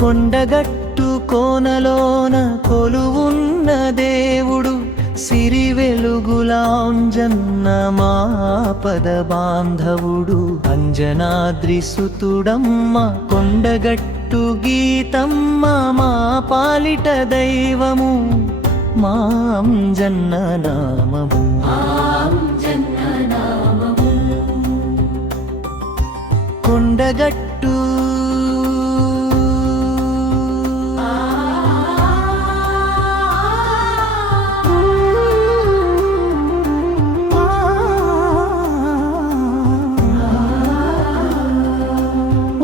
కొండగట్టు కోనలోన కొలువున్న దేవుడు సిరి వెలుగులాంజన్న మా పద బాంధవుడు అంజనాద్రి సుతుడమ్మ కొండగట్టు గీతమ్మ మా పాలిట దైవము మా అంజన్న నామము కొండగట్టు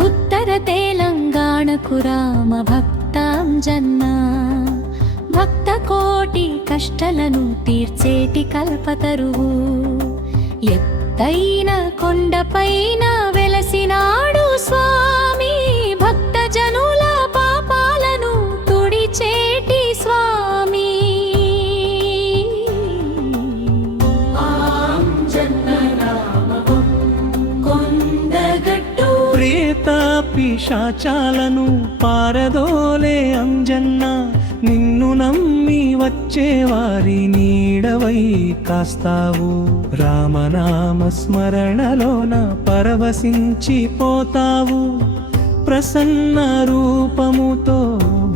ఉత్తర తెలంగాణకు రామ భక్తాంజన్న భక్త కోటి కష్టలను తీర్చేటి కల్పతరువు ఎత్తైన కొండపైన వెలసినాడు స్వామి భక్త జనుల పాపాలను తుడిచేటి స్వామి ప్రేత పిశాచాలను పారదోలే అంజన్న నిన్ను నమ్మి వచ్చేవారి నీడవై కాస్తావు రామనామ స్మరణలోన పరవశించిపోతావు ప్రసన్న రూపముతో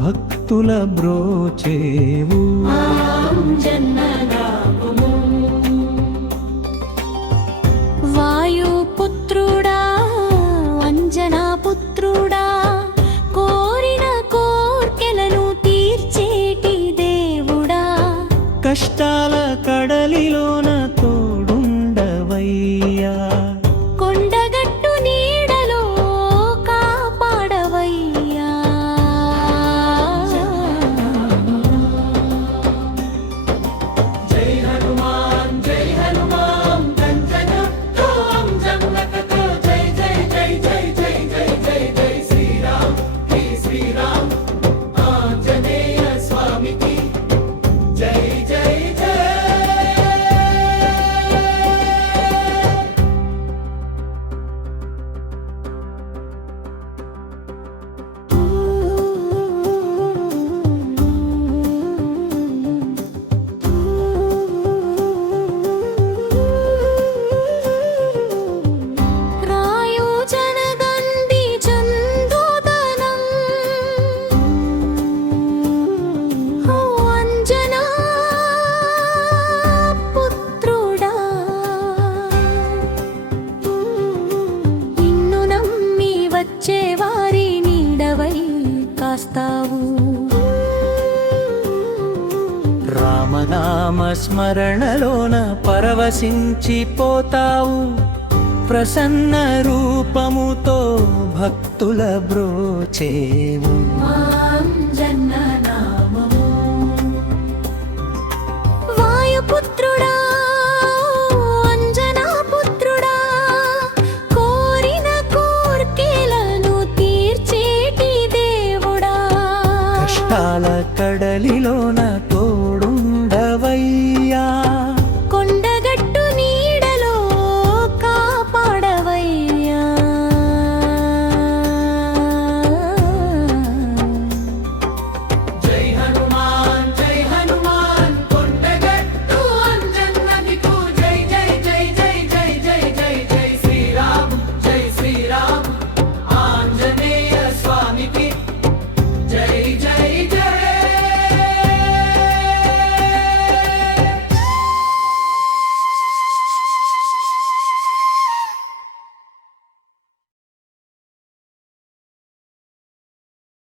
భక్తుల బ్రోచేవు వాయుపుత్రుడా అంజనా పుత్రుడా కోరిన కోర్కెలను తీర్చేటి దేవుడా కష్టాల కడలిలోన తోడుండవయ్యా కొండగట్టు నీడలో కాపాడవయ్యా జై హనుమాన్ జై హనుమాన్ కంచగట్టు అంజన్నకతో జై జై జై జై జై జై జై జై శ్రీరామ్ హే శ్రీరామ్ ఆంజనేయ స్వామికి జై జై జై రాయోజనగంధి చందోదనం ఓ అంజనా పుత్రుడా నిన్ను నమ్మి వచ్చేవారి నీడవై కాస్తావు రామనామ స్మరణలోన పరవశించిపోతావు ప్రసన్న రూపముతో భక్తుల బ్రోచేవు వాయుపుత్రుడా అంజనా పుత్రుడా కోరిన కోర్కెలను తీర్చేటి దేవుడా కష్టాల కడలిలోన